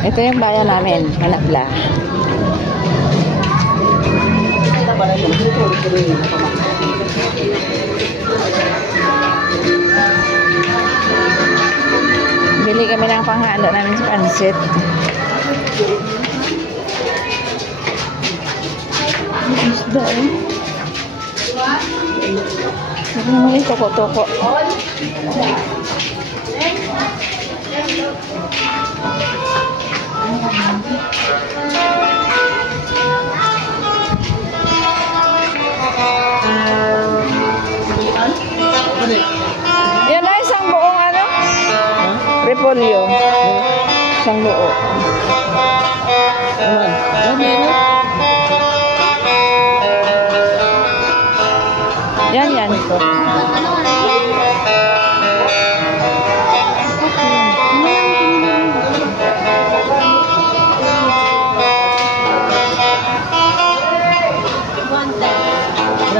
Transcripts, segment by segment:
Ito yung bayan namin, Manabla. Bili kami ng panghalo namin sa pansit. Isda eh. Huwag naman yung toko-toko. Yan na isang buong ano? Repolyo. Isang buo. Yan, yan.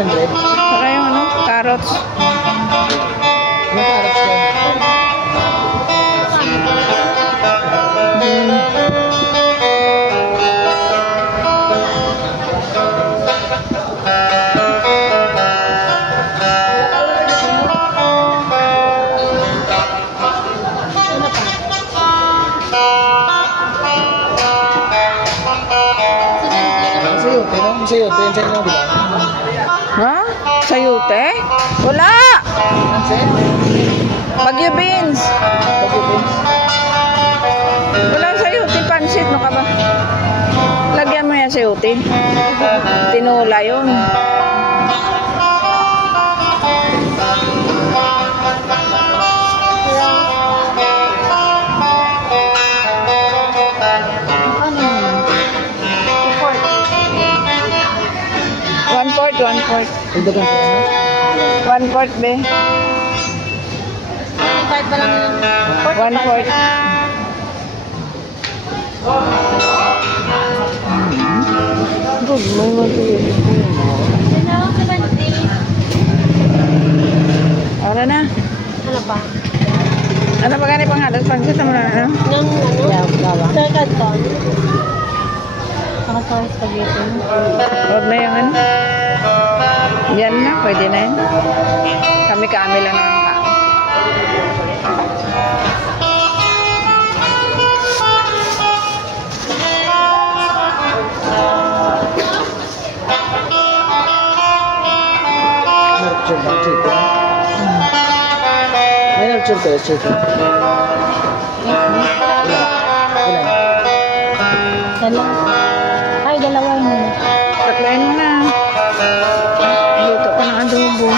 Saka yung ano, carrots. May carrots ko. Sayote, yan sa inyo, di ba? Ha? Sayote? Wala! Bagyo beans. Bagyo beans. Walang sayote, pansit. No ka ba? Lagyan mo yan sayote. Tinola yun. One fourth. Ito ba? 1/4 be. 1/4 ba lang yun? 1/4. Good, may mag-iit. Ano lang sa banti? Ara na. Ano pa? Ano ba gani panghalos? Pansit mo na ano? Nang ano? Yawa. Sir Canton. Saka sa spaghetti. Huwag na yung ano? Yan na, pwede na yun. Kami-kami lang naman ka. May nurture kayo, chicken. Ilan? Dalawa. Ay, dalawa yun. Tatlayin mo na. Luto ko ng adobo.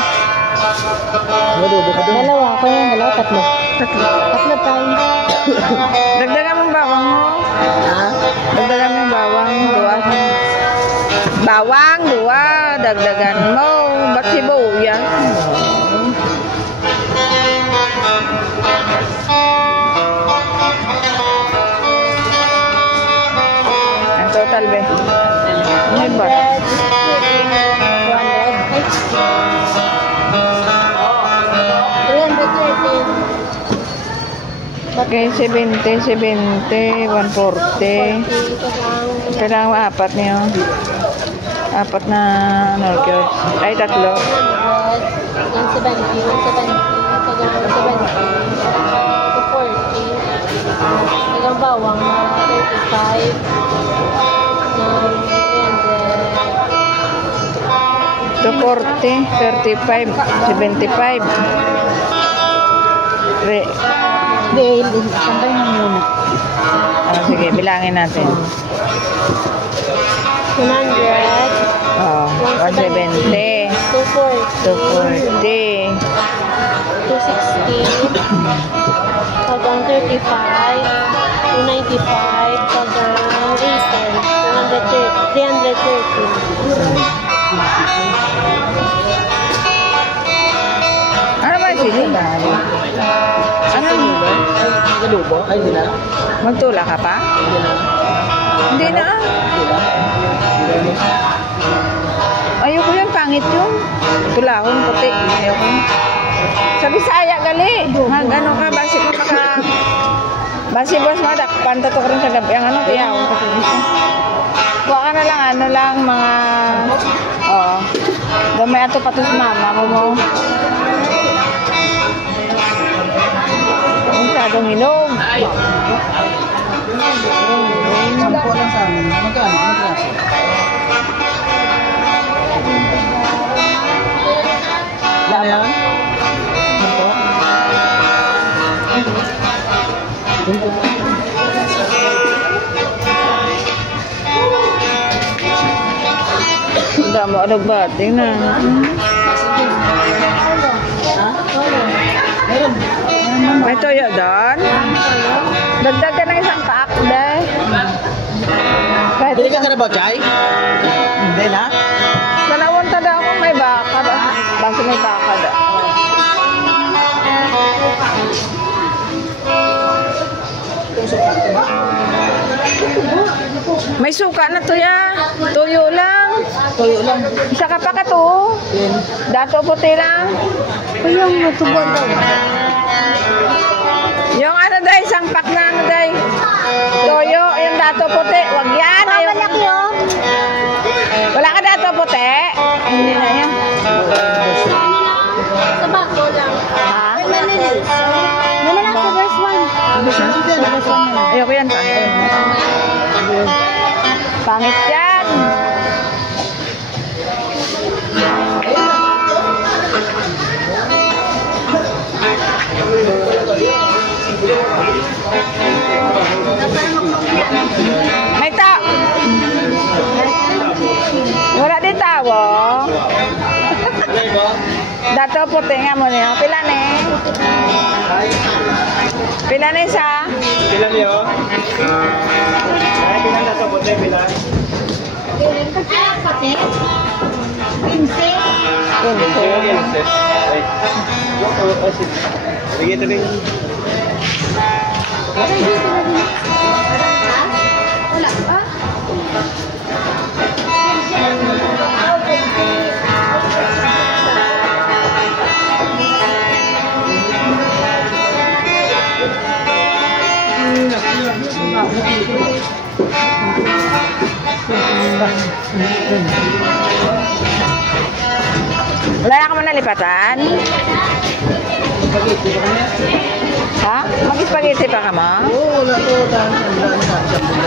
Madubo ka doon. Dalawa. Ako yung dalawa, tatlo. Tatlo. Tatlo tayo. Dagdagan mo yung bawang mo. Ha? Dagdagan mo yung bawang. Dua. Bawang, dua. Dagdagan mo. Ba't sibuyas? Ang total be. May ba? 330. Okay, 70, 140. Kailangan apat niyo. Apat na nurkers. Ay, tatlo. 170, 170, 240, hanggang bawang na 35, ng 240, 35, 75. Dale, sambay na muna. Sige, bilangin natin. 100, Oh, 170, 240, 260, hanggang 35, 295, hanggang 330. Ano ba yung sili? Ano? Adobo? Ay, hindi na. Magtula ka pa? Hindi na. Hindi na. Hindi na. Hindi na. Ayoko yun, pangit yun. Tulahon, puti. Ayoko yun. Sa Bisaya, gali. Mag-ano ka, basi ka Basi boss madak, pantatok rin sa gabi. Ang ano, tiyaw. Kuha ka na lang, ano lang, mga... Oo. Gamay ato patos mama mo. Masyadong hinog. Sampo lang sa amin. Magkano? Ano klase? Yan yan? Sampo? Hindi mo ano ba? Tingnan. Ha? Meron. May toyo doon. Dagdag ka ng isang paak, day. Kahit Bili ka Carabao Chay? Hindi na? Kalawon tada ako may baka ba? Basta may baka da. May suka na to ya. Tuyo lang. Tuyo lang. Isa ka pa ka to. Yan. Dato puti lang. Ayun, matubad daw. Yung ano day, isang pack na ano day. Toyo, yung dato puti. Wag yan. Ayun. Malaki yun. Wala ka dato puti? Hindi na yan. Sa bako lang. Ha? Malinis. Naman sa verse 1. Ayoko yan. Pangit yan. May tao. Wala din tao. Dato puti nga mo niyo. Pila ni? Pila ni sa? Pila niyo? Ay, pila na sa bote, pila. Sige, ito rin. Wala pa? Wala ka man nalipatan? Ha? Mag-spaghetti pa ka mo? Oo, wala to.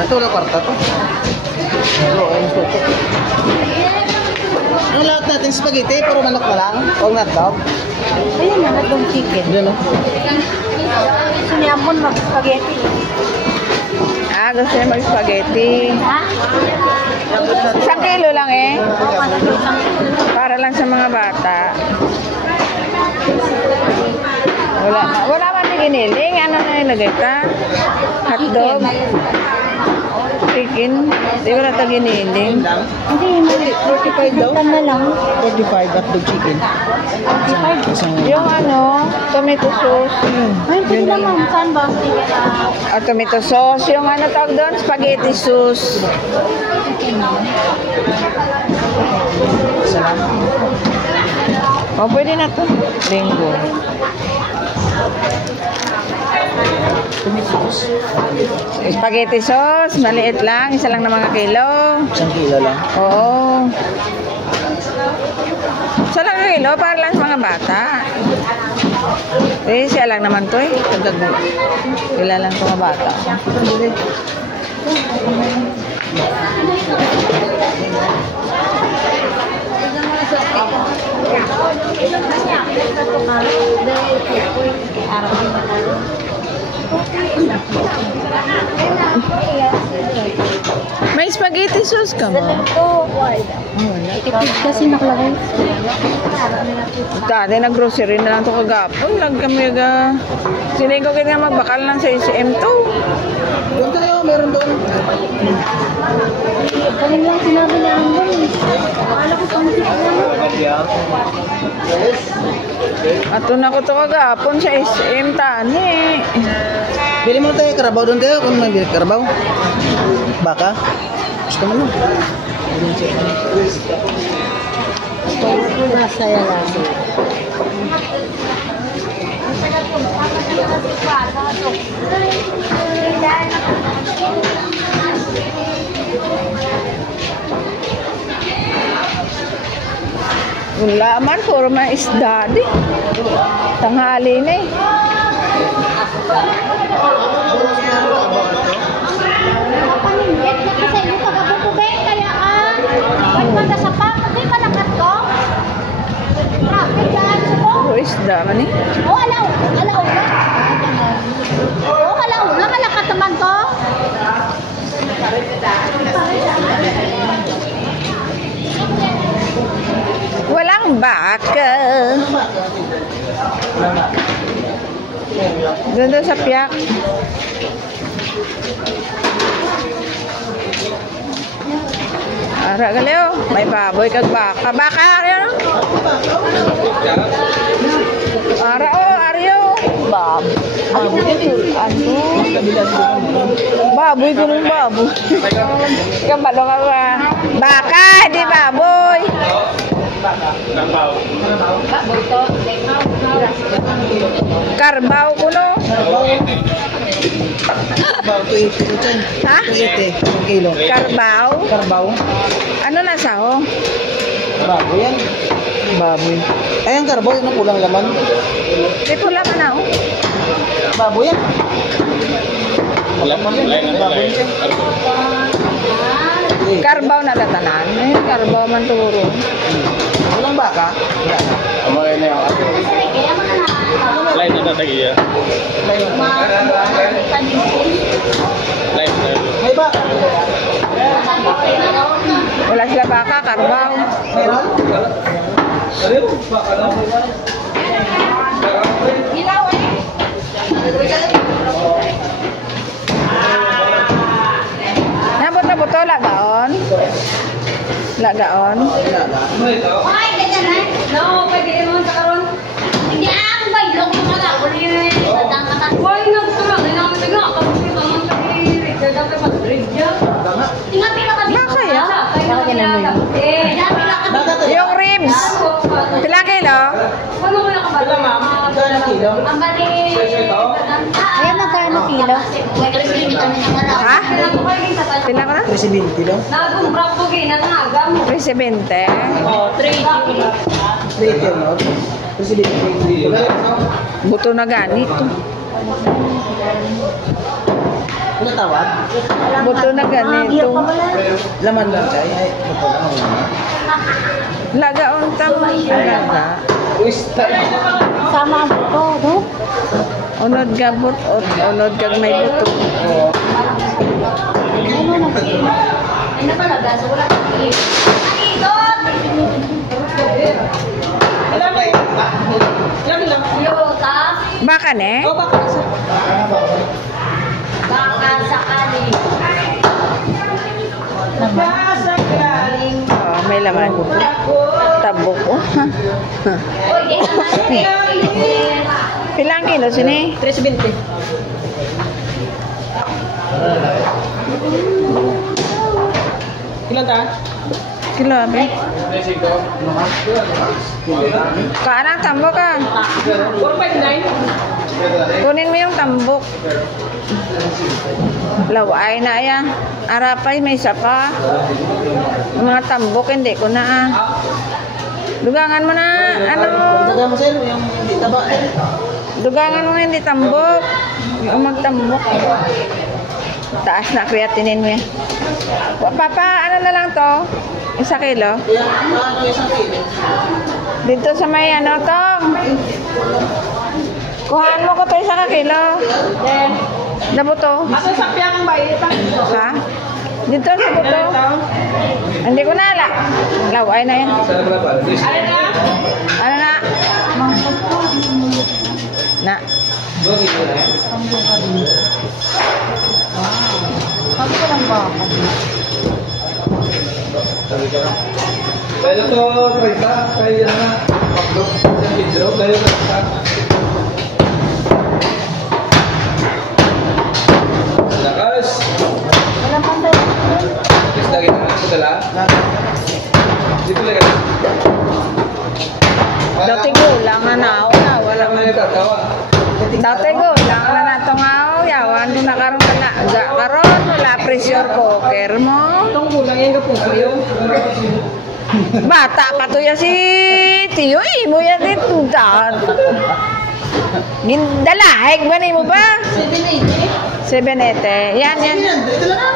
Ito, wala kwarta to. Ito, ayun po ito. Ang lahat natin spaghetti, puro manok na lang. Huwag na dog. Ayun na, natong chicken. Diyan o. Siniamon mag-spaghetti. Ah, gusto niya mag-spaghetti. Ha? Isang kilo lang eh. Oo, malaki lang. Para lang sa mga bata. Wala man na giniling. Ano na ilagay ta? Hotdog. Chicken. Di ba na ito giniling? Hindi, mali. 45 daw? Ikan na lang. 45 hotdog chicken. Isang... Yung ano, tomato sauce. Ay, pwede naman. Saan ba? Ah, tomato sauce. Yung ano tawag doon? Spaghetti sauce. Oh, pwede na to. Linggo. Spaghetti sauce, maliit lang. Isa lang na mga kilo. Isang kilo lang. Oo. Isa lang na kilo para lang sa mga bata. Eh, siya lang naman to eh. Kila lang sa mga bata. May spaghetti sauce ka mo? Tipid kasi nakalagay. Dati nag-grocery na lang to kagapon. Lag kami ga... Sinay ko kaya magbakal lang sa SM to. Doon tayo, meron doon. Galing lang sinabi niya ang galing. Akala ko pang Ato na ko to kagapon sa SM tani. Bili mo tayo, Carabao doon tayo. Kung may bili Carabao. Baka. Gusto mo na. masaya lang. Wala man, puro may isda di. Tanghali na eh. Kapaninggit na kasi yung pagkabububeng kaya wag magkasapa kasi malakat ko. Traffic dyan sa ko. Puro isda man eh. Alauna, malakat naman ko. Walang baka. Doon sa piyak. Ara galeo, may baboy kag baka. Baka yun. Ara aryo. Baboy gulong baboy. Kabalo ka ba? Baka, di baboy. Karbaw ko no. Karbaw, 280 ko dyan. Ha? 280 kilo. Karbaw? Karbaw? Ano nasa ho? Baboy yan. Baboy. Ay, ang karbaw, yun ang pulang laman. Di pula ka na ho? Baboy yan. Laman yan. Baboy yan. Karbaw na latanan. Eh, karbaw man turo. Walang baka? Wala. Amay na yung ato. Lain na tatagi ya. Lain na. May baka? Wala sila baka, karbaw. Meron? Nabot na buto, lagaon. Lagaon. Ay, ganyan na. No, pwede naman sa karon. Hindi ako ba ilong mo na ako ni Sadang kata. Why not ka? Naman na nga kasi naman kay Richard dapat mag-radio. Tingnan pila ka dito. Baka ya? Baka ganun mo. Tingnan pila ka dito. Yung ribs. Pila kilo? Ano ko na ka ba? Gano'ng kilo? Ang bali. Ayan na kano kilo? Ha? Pila ko na? 370 kilo? Nagumbra ko ginanaga mo. 370. Oh, 3 380 no? 370 kilo. Buto na ganito. Ano tawag? Buto na ganito. Laman lang siya. Ay, ito lang. Lagaon tam. Laga. Sama ko, no? Unod gabot. Unod kag may buto. Ano talaga? So, wala ka Baka ne? Baka sakali. Oh, may laman. Tabok. Oh. Oy, Pilang kilo sini? 370. Ilan ta? Kilo abe? Kaanang tambok ka. 459. Kunin mo yung tambok. Laway na yan. Arapay may isa pa. Yung mga tambok hindi ko na ah. Dugangan mo na. Ano? Daga mo sir, yung hindi taba. Dugangan mo hindi tambok. Yung magtambok. Taas na kreatinin mo yan. Papa, ano na lang to? 1 kilo? Kaya, ano isang kilo? Dito sa may ano tong. Kuhaan mo ko to 1 kilo. Nabuto. Asa sa piyang bayit? Ha? Dito sa buto. Hindi ko na ala. Laway na yan. Ano na? Na. Pero to, 30, kaya na. Pagdo, sa hidro, kaya na. Lakas. Walang pantay. Tapos lagi na ako dala. Dito lagi. Dati gulang na na. Wala. Wala na yung kakawa. Dati Ga karon wala pressure cooker mo. Itong kulang yung po kayo. Bata pa to ya si Tiyo, mo yan din tudahan. Gindalahig ba ni mo ba? 780. Yan. Ito lang.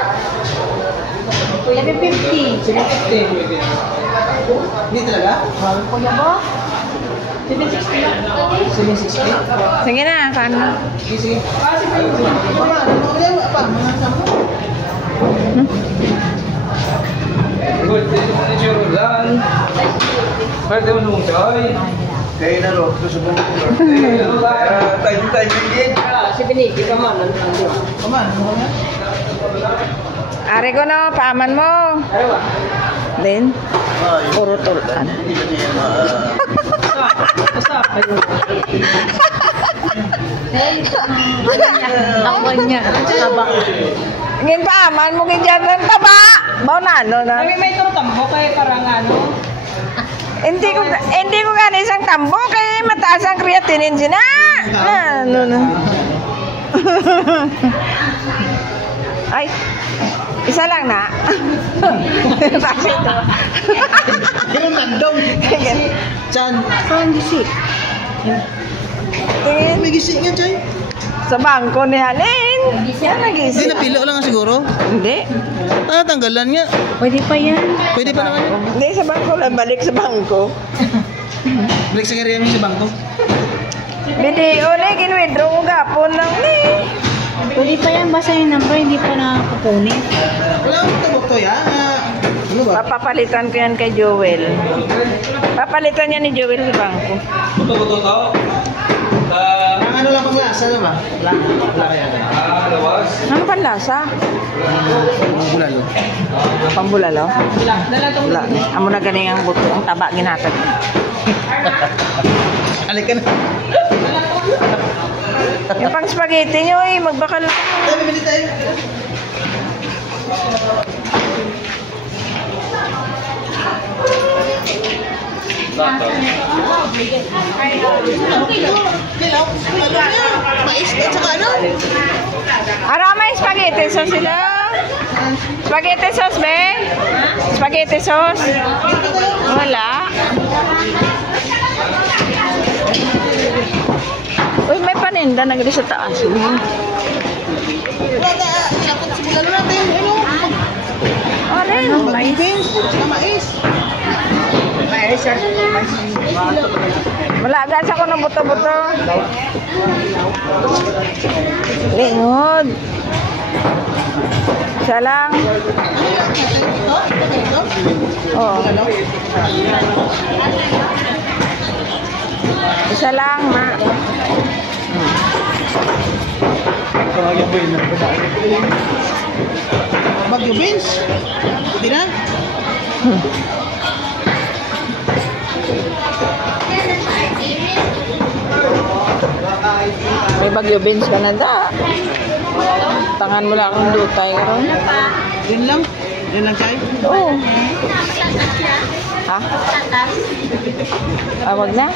750. 750. Hindi talaga? Kuya ba? 760. Sige na, kano? Sige. Apa? Good, dito mo na siya Rodan. Pwede mo nung choy. Kaya na ro, susubong ko. Tayo din. 780 pa man. Kaman, ano nga? Ari ko na, paaman mo. Din, puro tulan. Awan niya. Taba. Ngin paaman mo gidyan ng taba. Baw na ano na. May tambo kay parang ano. Hindi ko gani isang tambo kay mataas ang creatinine sina. Ano na. Ay, isa lang na. Bakit ito? Yung tandong. Chan. Ang gisi. Tingin. May gising nga, Chay. Sa bangko ni Halin. Yan Hindi, nagisi. napilo lang siguro. Hindi. Ah, tanggalan nga. Pwede pa yan. Pwede pa naman yun. Hindi, sa bangko lang. Balik sa bangko. Balik sa kariyan mo sa bangko. Video na, ginwithdraw ko gapon lang ni. Pwede pa yan. Basta yung number hindi pa nakakukunin. Wala akong tabok to, ya. Ano ba? Papapalitan ko yan kay Joel. Papalitan yan ni Joel sa bangko. Buto to. Ang ano lang pang lasa, ano ba? Wala kaya. Lawas. Ano panlasa? Bulalo. Pambulalo? Wala. Amo na ganing ang buto. Ang taba ginatag. Alika na. Yung pang spaghetti nyo eh. Magbakal ako. Tayo, bibili tayo. Mais at saka ano? May spaghetti sauce sila. Spaghetti sauce, be? Spaghetti sauce? Wala. Uy, may paninda nagli sa taas. Wala na. Ilapot sa bulalo natin. Ano? Oren, mais. Beans. Saka mais. Wala, gas ako ng buto-buto. Lingod. Isa lang. Oo. Isa lang, ma. Bagyo beans. Hindi na. May bagyo beans ka na da. Tangan mo lang akong dutay karon. Yun lang. Yun lang, Chay. Oo. Ha? Ah, wag na?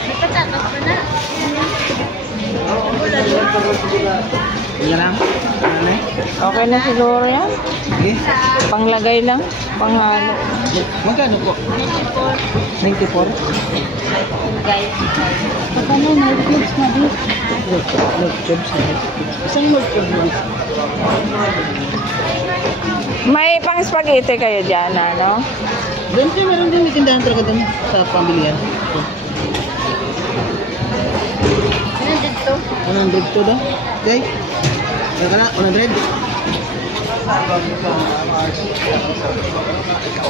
Yan lang. Ano eh? Okay na siguro yan. Sige. Panglagay lang. Panghalo. Magkano po? 94. Ano, milk cubes na din. Milk cubes. Isang milk cubes. May pang spaghetti kayo dyan, ano? Doon kayo, meron din may tindahan talaga doon sa pambilihan. Ano dito? 100 to daw. Okay? Meron ka na? 100?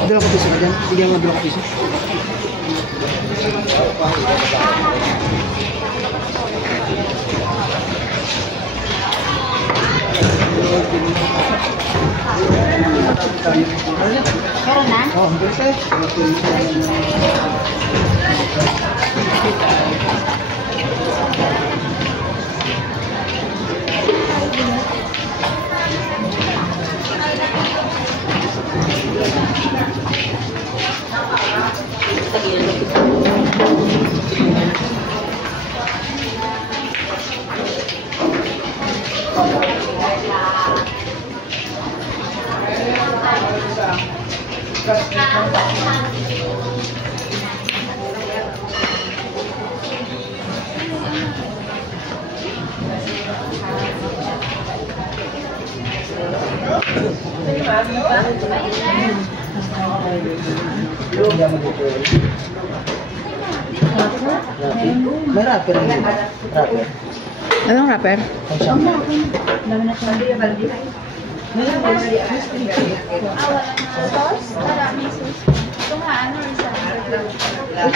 Dala ko piso ka dyan. Bigyan mo dala ko piso. Meron na? Oh, okay. May rapper na yun. Rapper. Anong rapper?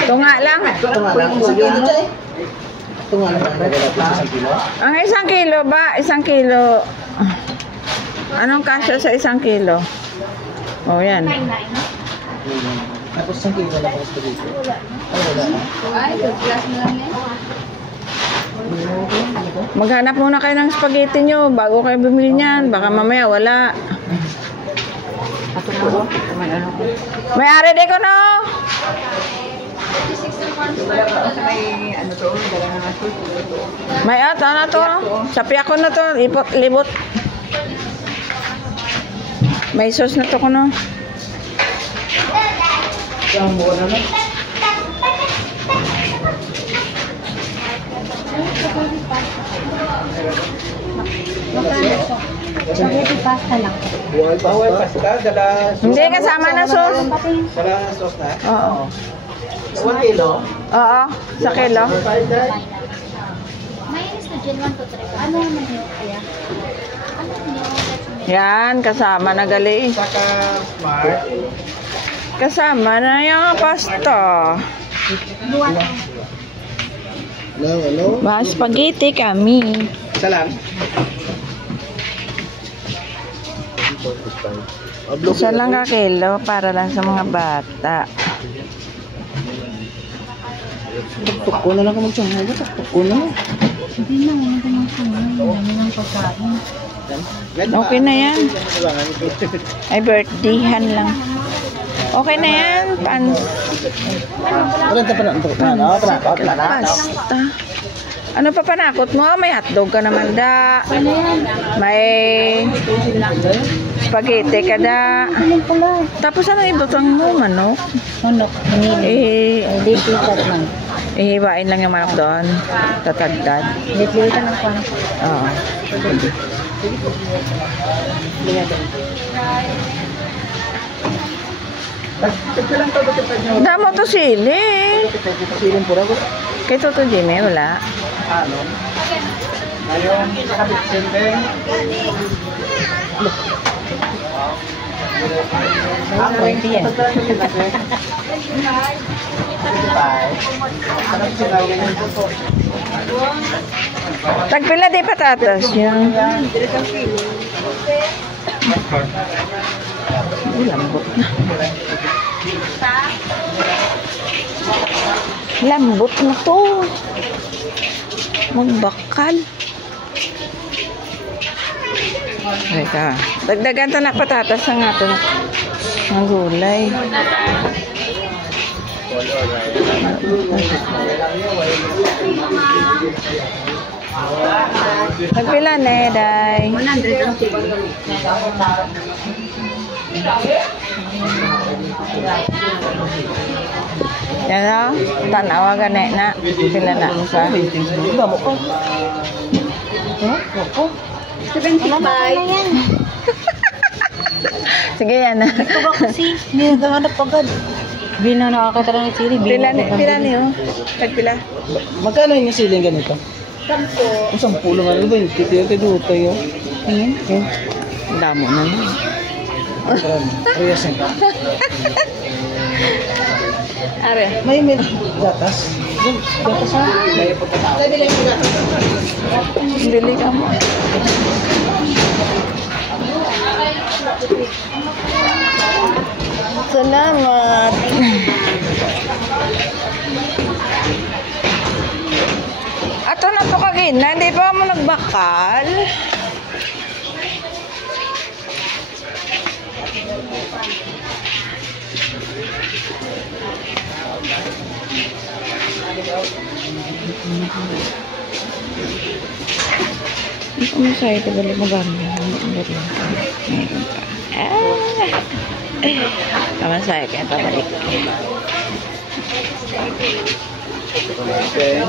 Tunga lang. Ito nga lang. Isang kilo dyan eh. Ito nga lang. Isang kilo. Ang 1 kilo ba? 1 kilo. Anong kasya sa 1 kilo? Oh, yan. Tapos isang kilo lang ako dito. Ay, wala na. Maghanap muna kayo ng spaghetti nyo bago kayo bumili niyan. Baka mamaya wala. May ari de ko no? May ato na to. Sapi ako na to. Ipot, libot. May sauce na to ko no. Isang buwan na lang. Spaghetti pasta lang. Buhay pasta. Dala. Hindi kasama na sauce. Dala sauce na. Oo. 1 kilo. Oo, sa kilo. Mayroon na dyan 1 to 3. Ano naman yun? Kaya? Ano yun? Yan, kasama na gali. Saka smart. Kasama na yung pasta. Nang ano? Ba, spaghetti kami. Isa lang. Isa lang ka kilo para lang sa mga bata. Tuktok ko na lang kung magtsahay. Tuktok ko na. Hindi na, wala ko mga kamay. Dami ng pagkain. Okay na yan. Ay, birthdayhan lang. Okay na yan. Wala pa na. Pasta. Ano pa panakot mo? May hotdog ka naman da. May spaghetti ka da. Tapos ano ibutang mo? Manok? Manok, Eh, lipat lang. ihiwain lang yung manok doon. Tatagdad. Lipat ng kwan. Oo. Damo to sili. Silin po raw. Kay Toto Jimmy, wala. Ano? Ngayon, kabit sindeng. Ah, 20 yan. Tagpila di patatas yan. Lambot na. Lambot na to. Magbakal. Teka. Dagdagan to na patatas na nga to. Ang gulay. Tagpila na eh, day. 100 ang kilo. Yan o. Tanawa gani na. Pila na sa. Damo ko. Ako. 75. Sige yan na. Ito ba kasi? Hindi naghahanap agad. Hindi na nakakatara ng sili. Pila niyo. Tagpila. Magkano yung siling ganito? 10. 10 lang. Ano ba yun? Titiyate doon tayo. Tingin. Damo na na. Reyes yan. Are. May gatas. Gatas ha? May pagkatao. Bili ka mo. Salamat. Ato na to kagina, hindi pa mo nagbakal. Hindi ko masaya ito balik mo gamit. Meron pa. Kamasaya kayo pabalik. Okay.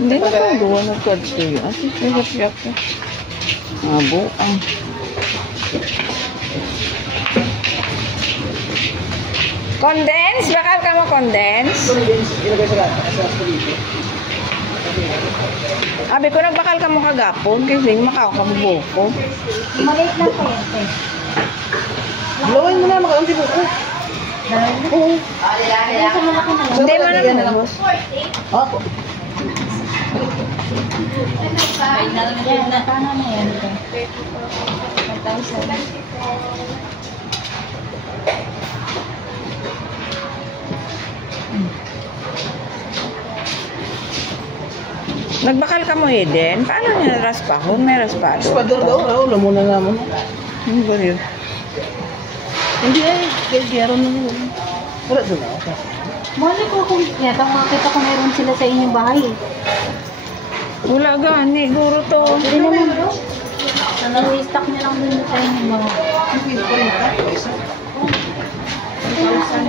Hindi na pa gawa ng cards ko yun. Ate, siya ko. Buang. Condense? Bakal ka mo condense? Abi ko nagbakal ka mo kagapon kasi makaw ka mo buko. Maliit lang kayo. Blowin mo na, makakampi po ko. Oo. Hindi mo na boss. Ako. Paano na yan? Nagbakal ka mo Eden? Paano niya raspahon? May raspado. Espador daw, Raul. Muna naman. Ano ba yun? Hindi ay. Gero na nila. Wala doon ako. Mali ko kung yata makita ko meron sila sa inyong bahay. Wala gani. Guro to. Hindi naman bro. I-stock niya lang dun sa inyong mga.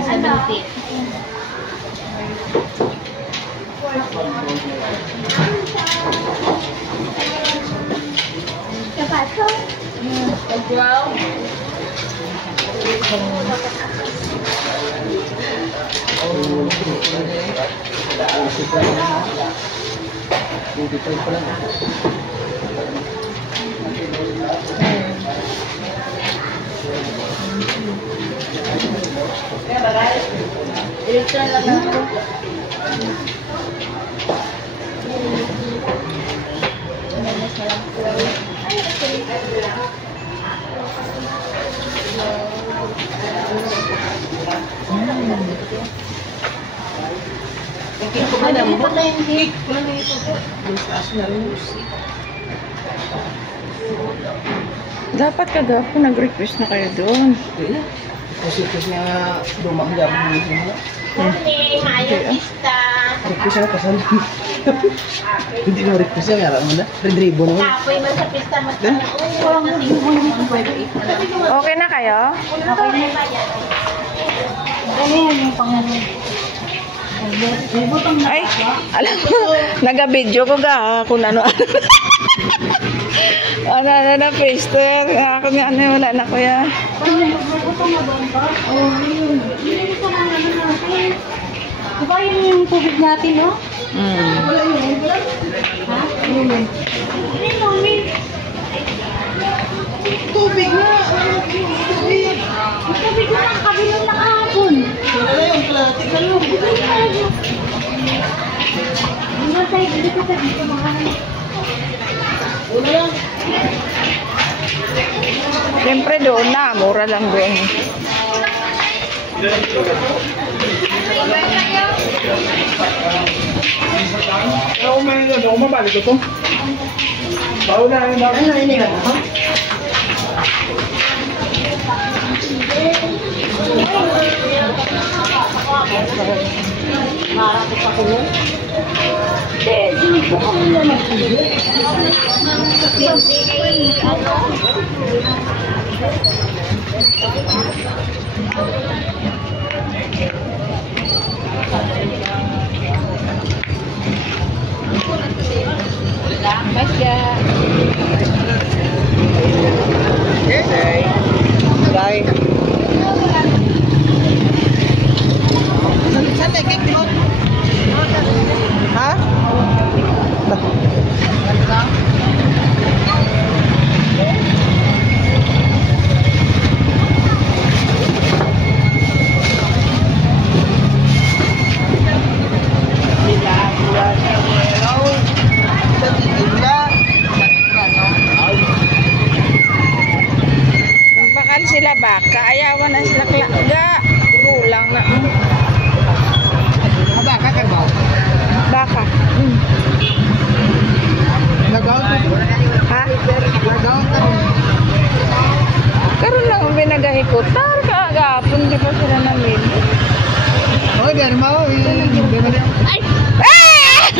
Sa dati. Kapato? Wow. Dapat kagapon nag-request na kayo doon. Kasi nga dumang gabong mo. Request na kasal. Hindi na request na, meron mo na. Red ribbon mo. Kapoy man sa pista mas. Okay na kayo? Okay na. Ano yan yung pangalan? Ay, alam mo, naga-video ko ga kung ano. Ano na Priester. Ako nga ano, wala na kuya. Diba yun yung tubig natin, no? Mm. Ha? Ano yun? Tubig na! Tubig na ang kabilang na kahapon. Wala na yung platik na yun. Hindi tayo dito sa dito mga. Wala lang. Siyempre doon na, mura lang doon. Ako mabalik ito. Bawa na yung mga. Ano ini ka? Marami pa ko yun. Hindi po kami na nagpili. Dai. Saan na cake mo? Ha? Bakal sila baka, ayawan na sila klaga. Gulang na. Baka ka ba? Baka. Nagaw ka. Ha? Nagaw ka. Karoon lang ang binagahikutar kagapon, di pa sila namin. Oh, biar mau. Ay! Ah!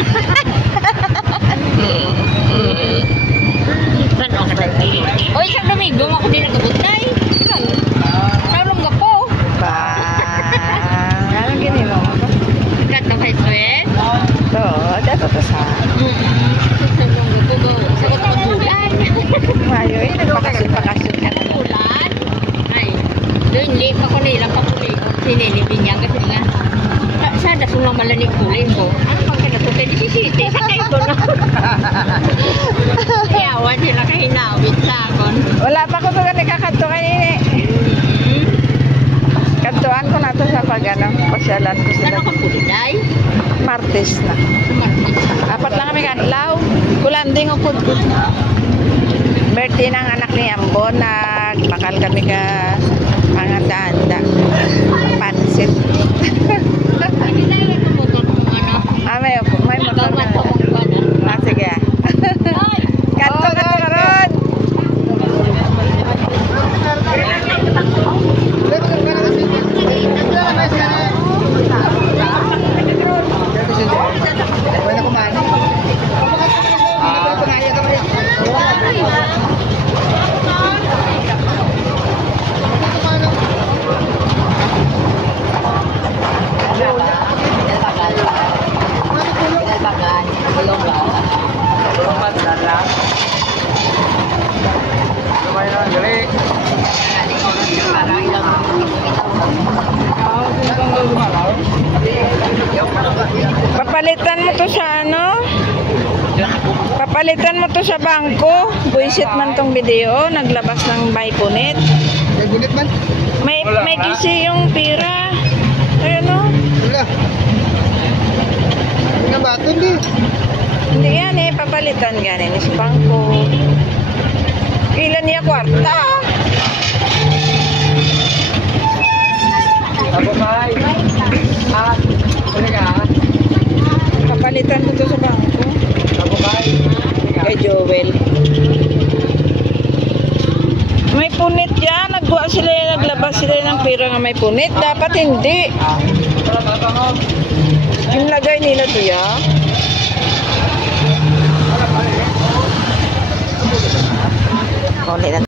Saan ako tayo? O, isang Domingo ako din nagkabutay. Naulong ka po. Ba, anong ginimo mo ba? Kat ng high sweat. So, dato to sa. Sagot ko bulan. Mayo, nagpakasyon ka na. Bulan? Ay, doon hindi pa ko nilang pakulit. Sinilipin niya kasi nga. Sada sulang malanig kulin ko. Ano pang kinatutay? Disisiti. Sakay ko na. Iyawan sila kahinawit sa akon. Wala pa ko to gani kakanto kanini. Kantuan ko na to sa pag-ano, pasyalan ko sila. Ano ka puliday? Martes na. Sumartis. Apat lang kami kanlaw. Kulanding o kudkod. Birthday ng anak ni Ambo. Nagbakal kami ka panganda-anda. Pansit. Hindi na motor kung ano. May motor Nagawan na. ko kung ano. Ah, sige. Kanto ka to karon. Wala na kumain. Pangaya ka ba? Papalitan mo to sa ano? Papalitan mo to sa bangko. Buisit man tong video. Naglabas ng baykunit. May gunit man? May gisi yung pira. Ayun o. Wala. Hindi ba ito hindi? Hindi yan eh. Papalitan ganin sa bangko. Ilan niya kwarta? Ako bay. Ah, ano ka? Papalitan ko to sa bangko. Ako bay. Kay Joel. May punit yan. Nagbuha sila, naglabas sila ng pira nga may punit. Dapat hindi. Yung lagay nila to ya. Kulit na